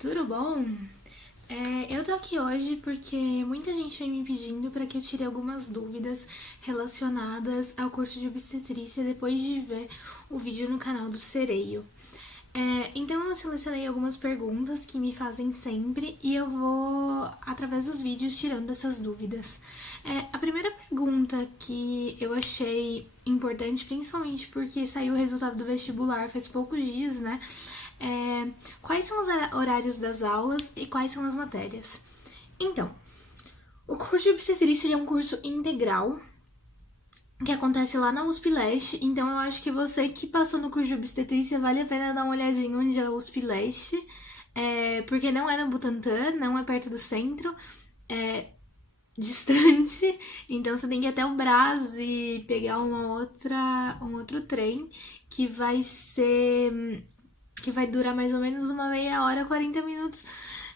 tudo bom? Eu tô aqui hoje porque muita gente vem me pedindo para que eu tire algumas dúvidas relacionadas ao curso de obstetrícia depois de ver o vídeo no canal do Sereio. Então eu selecionei algumas perguntas que me fazem sempre e eu vou, através dos vídeos, tirando essas dúvidas. A primeira pergunta que eu achei importante, principalmente porque saiu o resultado do vestibular faz poucos dias, né? Quais são os horários das aulas e quais são as matérias? Então, o curso de obstetrícia é um curso integral que acontece lá na USP Leste, então eu acho que você que passou no curso de obstetrícia vale a pena dar uma olhadinha onde é a USP Leste, porque não é no Butantã, não é perto do centro, é distante, então você tem que ir até o Brás e pegar um outro trem que vai durar mais ou menos uma meia hora, 40 minutos.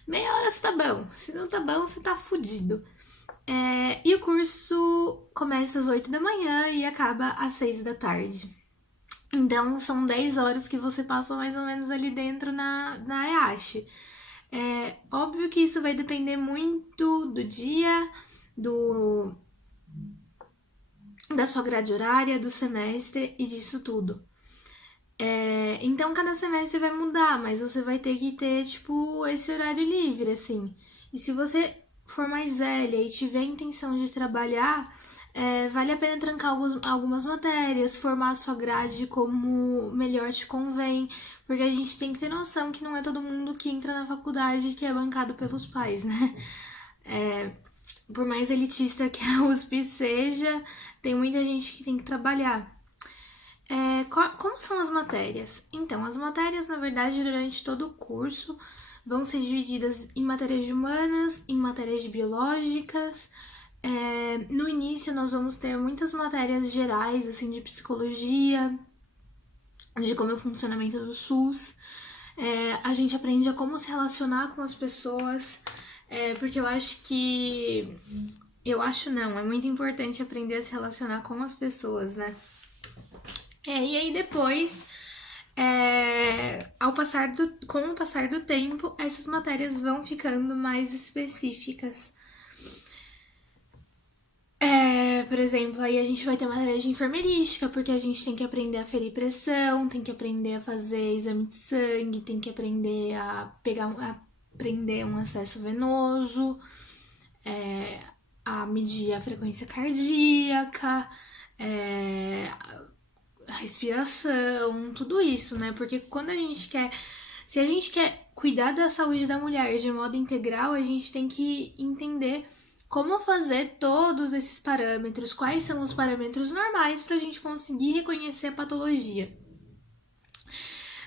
Meia hora você tá bom, se não tá bom, você tá fudido. E o curso começa às 8 da manhã e acaba às 6 da tarde. Então são 10 horas que você passa mais ou menos ali dentro na EASH. Óbvio que isso vai depender muito do dia, da sua grade horária, do semestre e disso tudo. Então cada semestre vai mudar, mas você vai ter que ter, tipo, esse horário livre, assim. E se você for mais velha e tiver a intenção de trabalhar, vale a pena trancar algumas matérias, formar a sua grade como melhor te convém, porque a gente tem que ter noção que não é todo mundo que entra na faculdade que é bancado pelos pais, né? Por mais elitista que a USP seja, tem muita gente que tem que trabalhar. Como são as matérias? Então, as matérias, na verdade, durante todo o curso vão ser divididas em matérias de humanas, em matérias de biológicas. No início, nós vamos ter muitas matérias gerais, assim, de psicologia, de como é o funcionamento do SUS. A gente aprende a como se relacionar com as pessoas, porque eu acho que. Eu acho não, é muito importante aprender a se relacionar com as pessoas, né? E aí depois, com o passar do tempo, essas matérias vão ficando mais específicas. Por exemplo, aí a gente vai ter matéria de enfermeirística, porque a gente tem que aprender a ferir pressão, tem que aprender a fazer exame de sangue, tem que aprender a prender um acesso venoso, a medir a frequência cardíaca, a respiração, tudo isso, né? Porque quando a gente quer. Se a gente quer cuidar da saúde da mulher de modo integral, a gente tem que entender como fazer todos esses parâmetros, quais são os parâmetros normais para a gente conseguir reconhecer a patologia.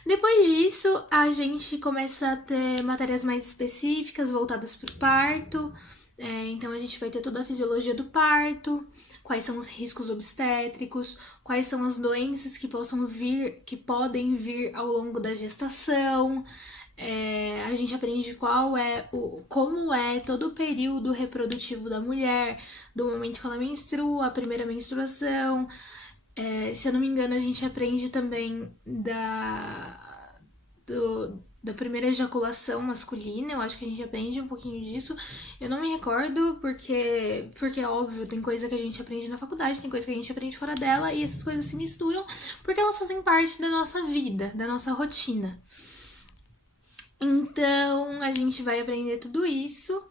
Depois disso, a gente começa a ter matérias mais específicas voltadas para o parto. Então a gente vai ter toda a fisiologia do parto, quais são os riscos obstétricos, quais são as doenças que podem vir ao longo da gestação. A gente aprende como é todo o período reprodutivo da mulher, do momento que ela menstrua, a primeira menstruação. Se eu não me engano, a gente aprende também da primeira ejaculação masculina, eu acho que a gente aprende um pouquinho disso. Eu não me recordo, porque óbvio, tem coisa que a gente aprende na faculdade, tem coisa que a gente aprende fora dela, e essas coisas se misturam, porque elas fazem parte da nossa vida, da nossa rotina. Então, a gente vai aprender tudo isso.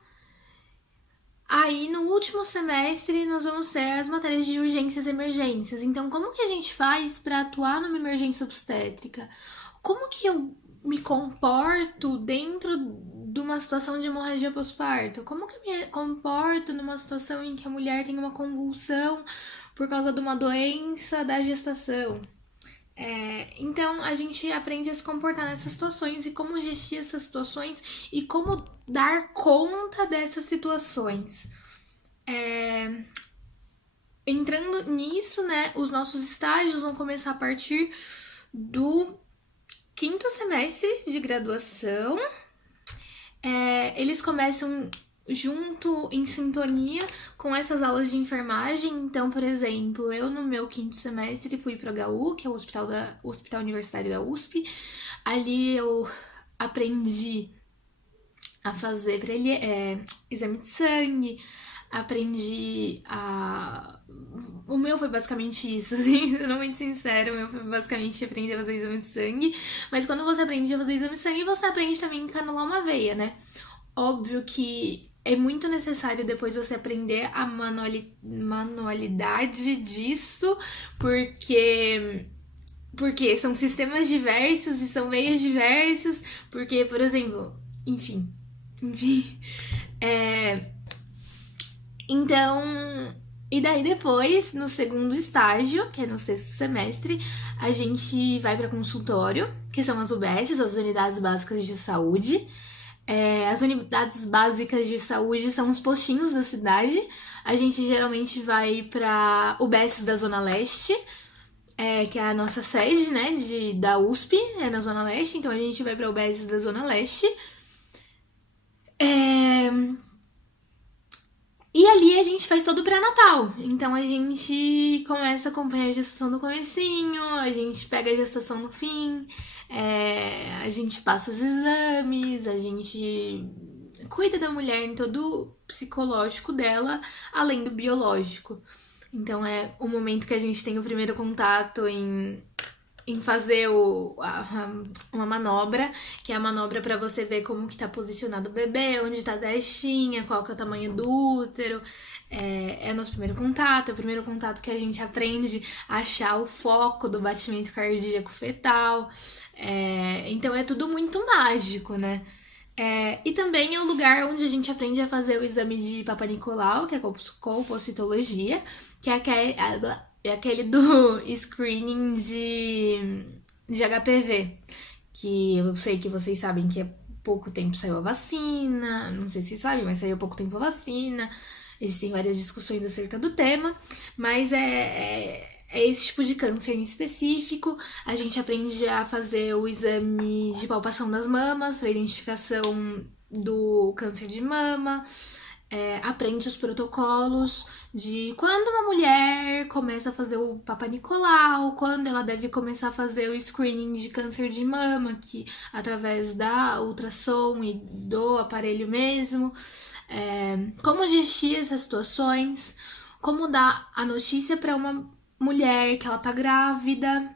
Aí, no último semestre, nós vamos ter as matérias de urgências e emergências. Então, como que a gente faz para atuar numa emergência obstétrica? Como que eu me comporto dentro de uma situação de hemorragia pós-parto? Como que eu me comporto numa situação em que a mulher tem uma convulsão por causa de uma doença da gestação? Então a gente aprende a se comportar nessas situações e como gestir essas situações e como dar conta dessas situações. Entrando nisso, né, os nossos estágios vão começar a partir do quinto semestre de graduação. Eles começam junto, em sintonia com essas aulas de enfermagem. Então, por exemplo, eu no meu quinto semestre fui para o HU, que é o Hospital Universitário da USP. Ali eu aprendi a fazer exame de sangue, aprendi a... O meu foi basicamente isso, assim, sendo muito sincero, o meu foi basicamente aprender a fazer exame de sangue, mas quando você aprende a fazer exame de sangue, você aprende também a canular uma veia, né? Óbvio que é muito necessário depois você aprender a manualidade disso, porque são sistemas diversos e são veias diversas, porque, por exemplo, enfim. Então, e daí depois, no segundo estágio, que é no sexto semestre, a gente vai para consultório, que são as UBSs, as Unidades Básicas de Saúde. As unidades básicas de saúde são os postinhos da cidade. A gente geralmente vai para UBSs da Zona Leste, que é a nossa sede, né, da USP, é na Zona Leste, então a gente vai para UBSs da Zona Leste. E ali a gente faz todo o pré-natal. Então a gente começa a acompanhar a gestação no comecinho, a gente pega a gestação no fim, a gente passa os exames, a gente cuida da mulher em todo o psicológico dela, além do biológico. Então é o momento que a gente tem o primeiro contato em fazer uma manobra, que é a manobra para você ver como que tá posicionado o bebê, onde tá a testinha, qual que é o tamanho do útero. É nosso primeiro contato, é o primeiro contato que a gente aprende a achar o foco do batimento cardíaco fetal. Então é tudo muito mágico, né? E também é o lugar onde a gente aprende a fazer o exame de Papa Nicolau, que é a colpocitologia, que é aquele do screening de HPV, que eu sei que vocês sabem que há pouco tempo saiu a vacina, não sei se vocês sabem, mas saiu há pouco tempo a vacina, existem várias discussões acerca do tema, mas é esse tipo de câncer em específico. A gente aprende a fazer o exame de palpação das mamas para identificação do câncer de mama. Aprende os protocolos de quando uma mulher começa a fazer o Papa Nicolau, quando ela deve começar a fazer o screening de câncer de mama, que através da ultrassom e do aparelho mesmo, como gestir essas situações, como dar a notícia para uma mulher que ela tá grávida,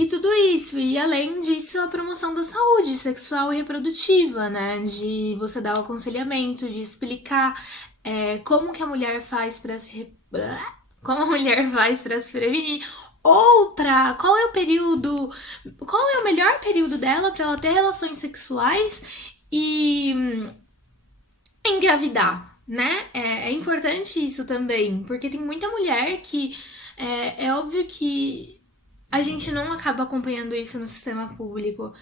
e tudo isso. E além disso, a promoção da saúde sexual e reprodutiva, né? De você dar o aconselhamento, de explicar como que a mulher faz para como a mulher faz para se prevenir, ou para qual é o melhor período dela para ela ter relações sexuais e engravidar, né? É importante isso também, porque tem muita mulher que é óbvio que a gente não acaba acompanhando isso no sistema público.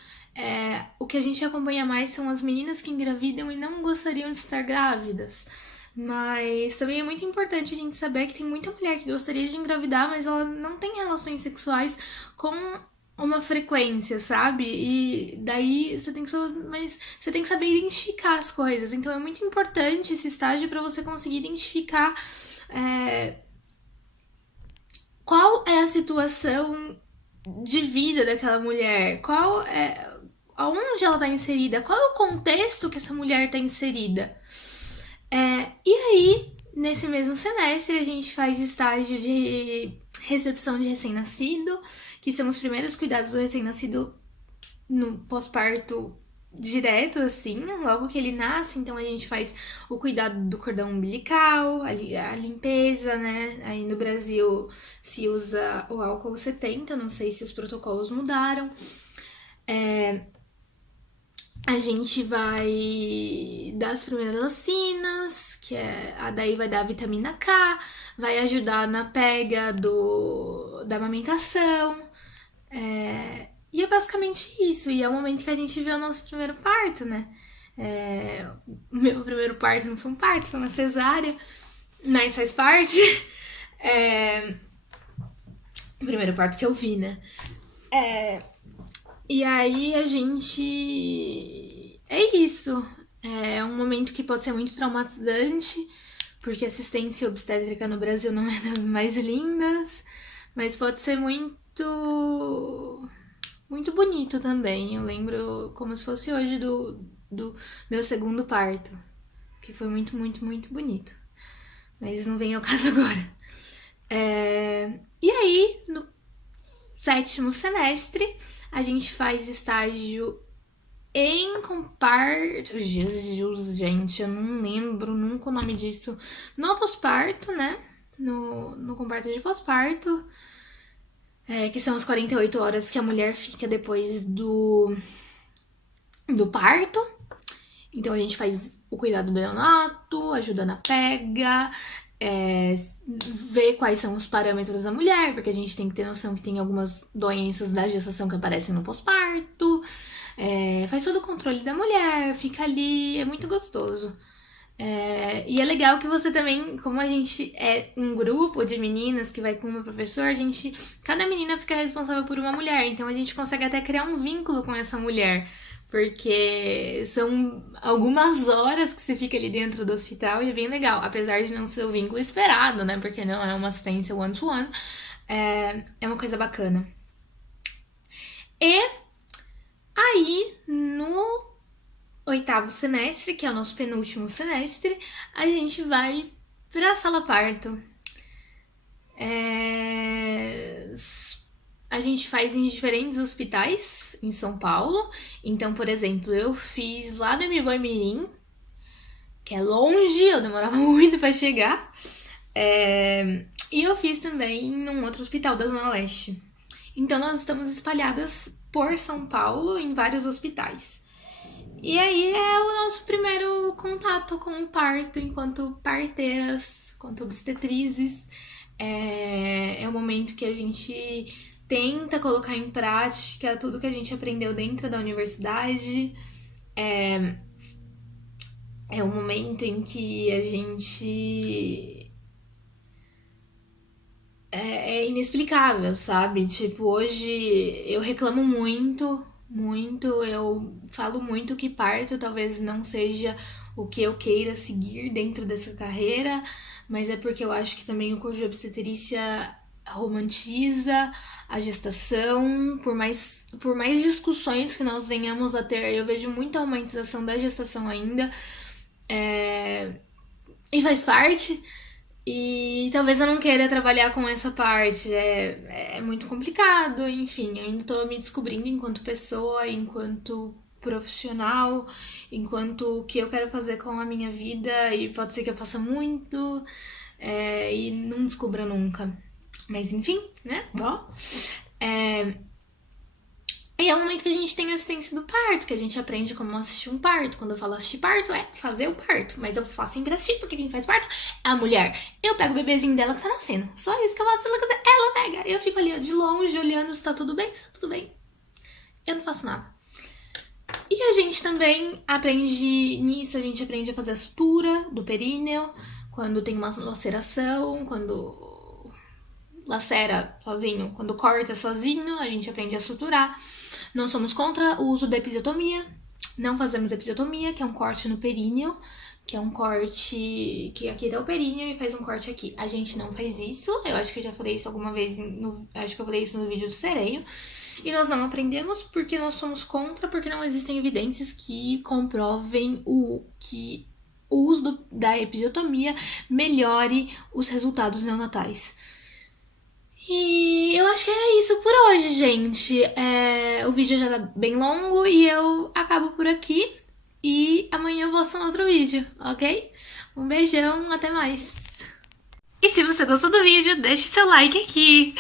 O que a gente acompanha mais são as meninas que engravidam e não gostariam de estar grávidas. Mas também é muito importante a gente saber que tem muita mulher que gostaria de engravidar, mas ela não tem relações sexuais com uma frequência, sabe? E daí você tem que saber identificar as coisas. Então é muito importante esse estágio para você conseguir identificar qual é a situação de vida daquela mulher, aonde ela está inserida, qual é o contexto que essa mulher está inserida. E aí, nesse mesmo semestre, a gente faz estágio de recepção de recém-nascido, que são os primeiros cuidados do recém-nascido no pós-parto direto, assim, logo que ele nasce. Então a gente faz o cuidado do cordão umbilical, a limpeza, né? Aí no Brasil se usa o álcool 70, não sei se os protocolos mudaram. A gente vai dar as primeiras vacinas, que daí vai dar a vitamina K, vai ajudar na pega da amamentação. E é basicamente isso. E é o momento que a gente vê o nosso primeiro parto, né? O meu primeiro parto não foi um parto, foi uma cesárea, mas faz parte. O primeiro parto que eu vi, né? E aí a gente... É isso. É um momento que pode ser muito traumatizante, porque a assistência obstétrica no Brasil não é das mais lindas, mas pode ser muito muito bonito também. Eu lembro como se fosse hoje do meu segundo parto, que foi muito, muito, muito bonito. Mas não vem ao caso agora. E aí, no 7º semestre, a gente faz estágio em comparto. Jesus, gente, eu não lembro nunca o nome disso. No pós-parto, né? No comparto de pós-parto. Que são as 48 horas que a mulher fica depois do parto. Então a gente faz o cuidado do neonato, ajuda na pega, ver quais são os parâmetros da mulher, porque a gente tem que ter noção que tem algumas doenças da gestação que aparecem no pós-parto. Faz todo o controle da mulher, fica ali, é muito gostoso. E é legal que você também, como a gente é um grupo de meninas que vai com uma professora, cada menina fica responsável por uma mulher, então a gente consegue até criar um vínculo com essa mulher, porque são algumas horas que você fica ali dentro do hospital e é bem legal, apesar de não ser o vínculo esperado, né, porque não é uma assistência one-to-one, é uma coisa bacana. E aí, no 8º semestre, que é o nosso penúltimo semestre, a gente vai pra sala parto. A gente faz em diferentes hospitais em São Paulo. Então, por exemplo, eu fiz lá no Boi Mirim, que é longe, eu demorava muito pra chegar. E eu fiz também num outro hospital da Zona Leste. Então, nós estamos espalhadas por São Paulo em vários hospitais. E aí é o nosso primeiro contato com o parto enquanto parteiras, enquanto obstetrizes. É o momento que a gente tenta colocar em prática tudo que a gente aprendeu dentro da universidade. É um momento em que a gente é inexplicável, sabe? Tipo, hoje eu reclamo muito, eu falo muito que parto talvez não seja o que eu queira seguir dentro dessa carreira, mas é porque eu acho que também o curso de obstetrícia romantiza a gestação, por mais discussões que nós venhamos a ter, eu vejo muita romantização da gestação ainda, e faz parte. E talvez eu não queira trabalhar com essa parte, é muito complicado, enfim, eu ainda tô me descobrindo enquanto pessoa, enquanto profissional, enquanto o que eu quero fazer com a minha vida, e pode ser que eu faça muito, e não descubra nunca. Mas enfim, né? Bom. E é o momento que a gente tem a assistência do parto, que a gente aprende como assistir um parto. Quando eu falo assistir parto, é fazer o parto. Mas eu faço sempre assistir, porque quem faz parto é a mulher. Eu pego o bebezinho dela que tá nascendo. Só isso que eu faço, ela pega. Eu fico ali de longe, olhando se tá tudo bem, se tá tudo bem. Eu não faço nada. E a gente também aprende nisso, a gente aprende a fazer a sutura do períneo, quando tem uma laceração, quando lacera sozinho, quando corta sozinho, a gente aprende a suturar. Não somos contra o uso da episiotomia, não fazemos episiotomia, que é um corte no períneo, que é um corte que aqui dá o períneo e faz um corte aqui. A gente não faz isso, eu acho que eu já falei isso alguma vez, acho que eu falei isso no vídeo do sereio. E nós não aprendemos porque nós somos contra, porque não existem evidências que comprovem que o uso da episiotomia melhore os resultados neonatais. E eu acho que é isso por hoje, gente. O vídeo já tá bem longo e eu acabo por aqui. E amanhã eu posto um outro vídeo, ok? Um beijão, até mais. E se você gostou do vídeo, deixe seu like aqui.